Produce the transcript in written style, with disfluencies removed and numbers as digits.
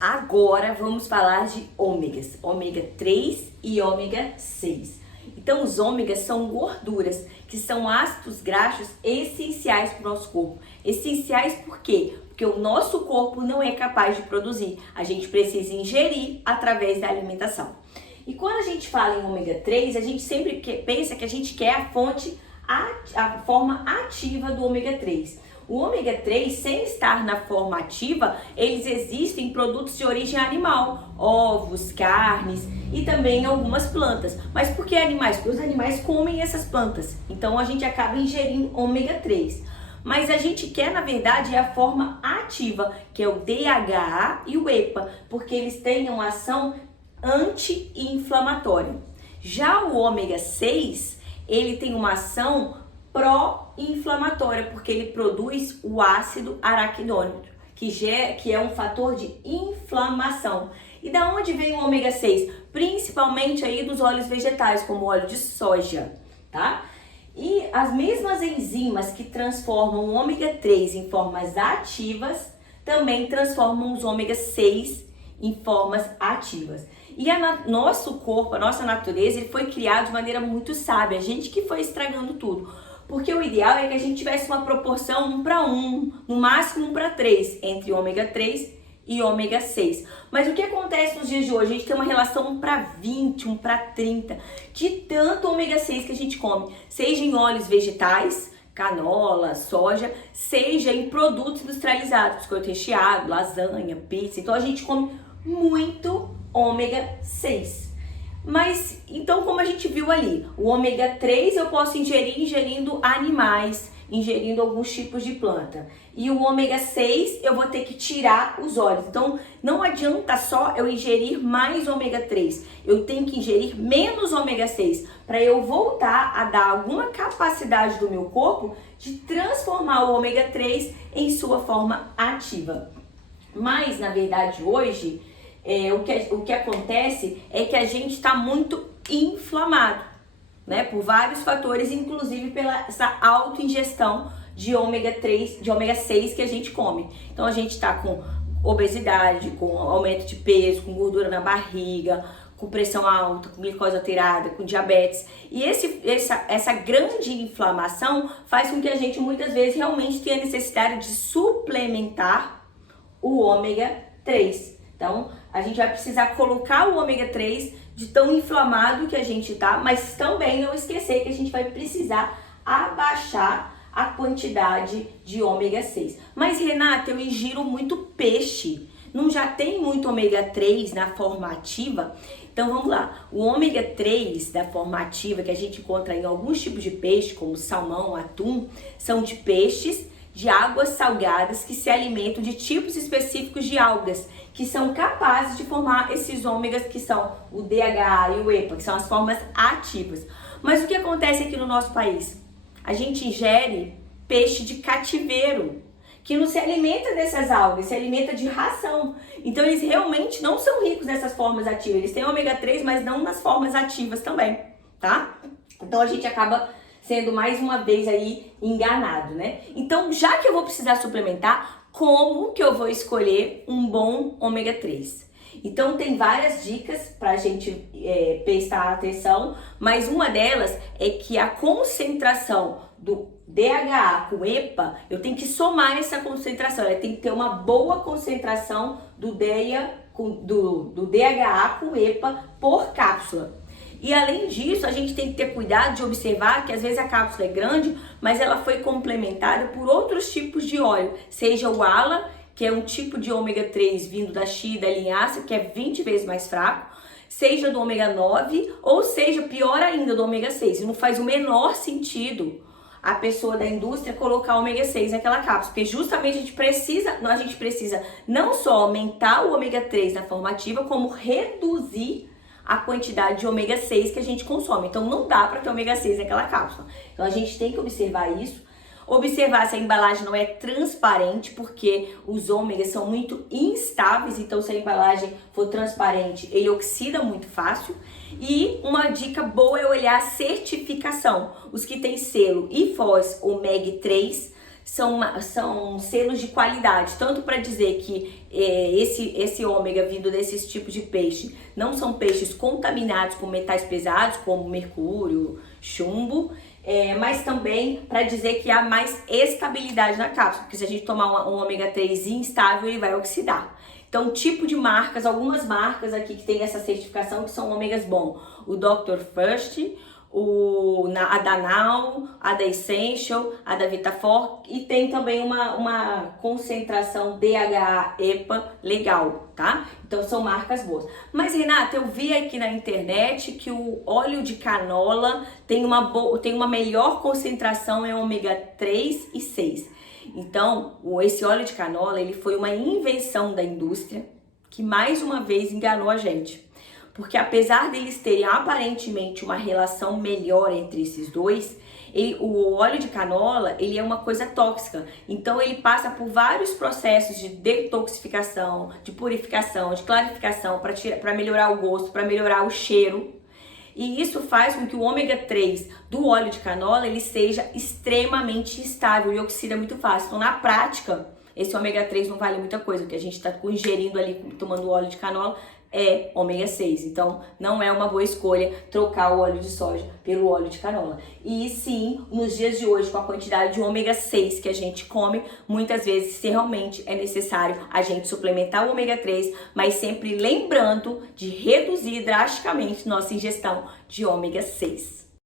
Agora vamos falar de ômegas, ômega 3 e ômega 6. Então os ômegas são gorduras, que são ácidos graxos essenciais para o nosso corpo. Essenciais por quê? Porque o nosso corpo não é capaz de produzir. A gente precisa ingerir através da alimentação. E quando a gente fala em ômega 3, a gente sempre pensa que a gente quer a forma ativa do ômega 3. O ômega 3, sem estar na forma ativa, eles existem em produtos de origem animal, ovos, carnes e também algumas plantas. Mas por que animais? Porque os animais comem essas plantas, então a gente acaba ingerindo ômega 3. Mas a gente quer, na verdade, a forma ativa, que é o DHA e o EPA, porque eles têm uma ação anti-inflamatória. Já o ômega 6, ele tem uma ação pró-inflamatória, porque ele produz o ácido araquidônico, que é um fator de inflamação. E da onde vem o ômega 6? Principalmente aí dos óleos vegetais, como o óleo de soja, tá? E as mesmas enzimas que transformam o ômega 3 em formas ativas, também transformam os ômega 6 em formas ativas. E nosso corpo, a nossa natureza, ele foi criado de maneira muito sábia, a gente que foi estragando tudo. Porque o ideal é que a gente tivesse uma proporção 1 para 1, no máximo 1 para 3, entre ômega 3 e ômega 6. Mas o que acontece nos dias de hoje? A gente tem uma relação 1 para 20, 1 para 30, de tanto ômega 6 que a gente come, seja em óleos vegetais, canola, soja, seja em produtos industrializados, biscoito recheado, lasanha, pizza. Então a gente come muito ômega 6. Mas, então, como a gente viu ali, o ômega 3 eu posso ingerir ingerindo animais, ingerindo alguns tipos de planta. E o ômega 6 eu vou ter que tirar os óleos. Então, não adianta só eu ingerir mais ômega 3. Eu tenho que ingerir menos ômega 6 para eu voltar a dar alguma capacidade do meu corpo de transformar o ômega 3 em sua forma ativa. Mas, na verdade, hoje, o que acontece é que a gente está muito inflamado, né? Por vários fatores, inclusive pela essa autoingestão de ômega 3, de ômega 6 que a gente come. Então a gente está com obesidade, com aumento de peso, com gordura na barriga, com pressão alta, com glicose alterada, com diabetes. E essa grande inflamação faz com que a gente muitas vezes realmente tenha necessidade de suplementar o ômega 3. Então, a gente vai precisar colocar o ômega 3 de tão inflamado que a gente tá, mas também não esquecer que a gente vai precisar abaixar a quantidade de ômega 6. Mas, Renata, eu ingiro muito peixe, não já tem muito ômega 3 na forma ativa? Então, vamos lá. O ômega 3 da forma ativa que a gente encontra em alguns tipos de peixe, como salmão, atum, são de peixes de águas salgadas que se alimentam de tipos específicos de algas, que são capazes de formar esses ômegas que são o DHA e o EPA, que são as formas ativas. Mas o que acontece aqui no nosso país? A gente ingere peixe de cativeiro, que não se alimenta dessas algas, se alimenta de ração. Então eles realmente não são ricos nessas formas ativas. Eles têm ômega 3, mas não nas formas ativas também, tá? Então a gente acaba sendo mais uma vez aí enganado, né? Então, já que eu vou precisar suplementar, como que eu vou escolher um bom ômega 3? Então, tem várias dicas pra gente prestar atenção, mas uma delas é que a concentração do DHA com EPA, eu tenho que somar essa concentração, ela tem que ter uma boa concentração do DHA com EPA por cápsula. E além disso, a gente tem que ter cuidado de observar que às vezes a cápsula é grande, mas ela foi complementada por outros tipos de óleo, seja o ALA, que é um tipo de ômega 3 vindo da chia e da linhaça, que é 20 vezes mais fraco, seja do ômega 9, ou seja, pior ainda, do ômega 6. E não faz o menor sentido a pessoa da indústria colocar ômega 6 naquela cápsula, porque justamente a gente precisa não só aumentar o ômega 3 na forma ativa, como reduzir a quantidade de ômega 6 que a gente consome. Então não dá para ter ômega 6 naquela cápsula. Então a gente tem que observar isso. Observar se a embalagem não é transparente, porque os ômegas são muito instáveis, então se a embalagem for transparente, ele oxida muito fácil. E uma dica boa é olhar a certificação. Os que têm selo IFOS ou MEG 3 são selos de qualidade, tanto para dizer que esse ômega vindo desses tipos de peixe não são peixes contaminados com metais pesados, como mercúrio, chumbo, mas também para dizer que há mais estabilidade na cápsula, porque se a gente tomar um ômega 3 instável, ele vai oxidar. Então, tipo de marcas, algumas marcas aqui que tem essa certificação que são ômegas bom, o Dr. First, a da Now, a da Essential, a da Vitafor, e tem também uma concentração DHA-EPA legal, tá? Então são marcas boas. Mas Renata, eu vi aqui na internet que o óleo de canola tem uma melhor concentração em ômega 3 e 6. Então, esse óleo de canola, ele foi uma invenção da indústria que mais uma vez enganou a gente. Porque apesar deles terem aparentemente uma relação melhor entre esses dois, o óleo de canola, ele é uma coisa tóxica. Então ele passa por vários processos de detoxificação, de purificação, de clarificação para melhorar o gosto, para melhorar o cheiro. E isso faz com que o ômega 3 do óleo de canola ele seja extremamente instável e oxida muito fácil. Então na prática, esse ômega 3 não vale muita coisa, o que a gente está ingerindo ali, tomando óleo de canola, é ômega 6, então não é uma boa escolha trocar o óleo de soja pelo óleo de canola. E sim, nos dias de hoje, com a quantidade de ômega 6 que a gente come, muitas vezes se realmente é necessário a gente suplementar o ômega 3, mas sempre lembrando de reduzir drasticamente nossa ingestão de ômega 6.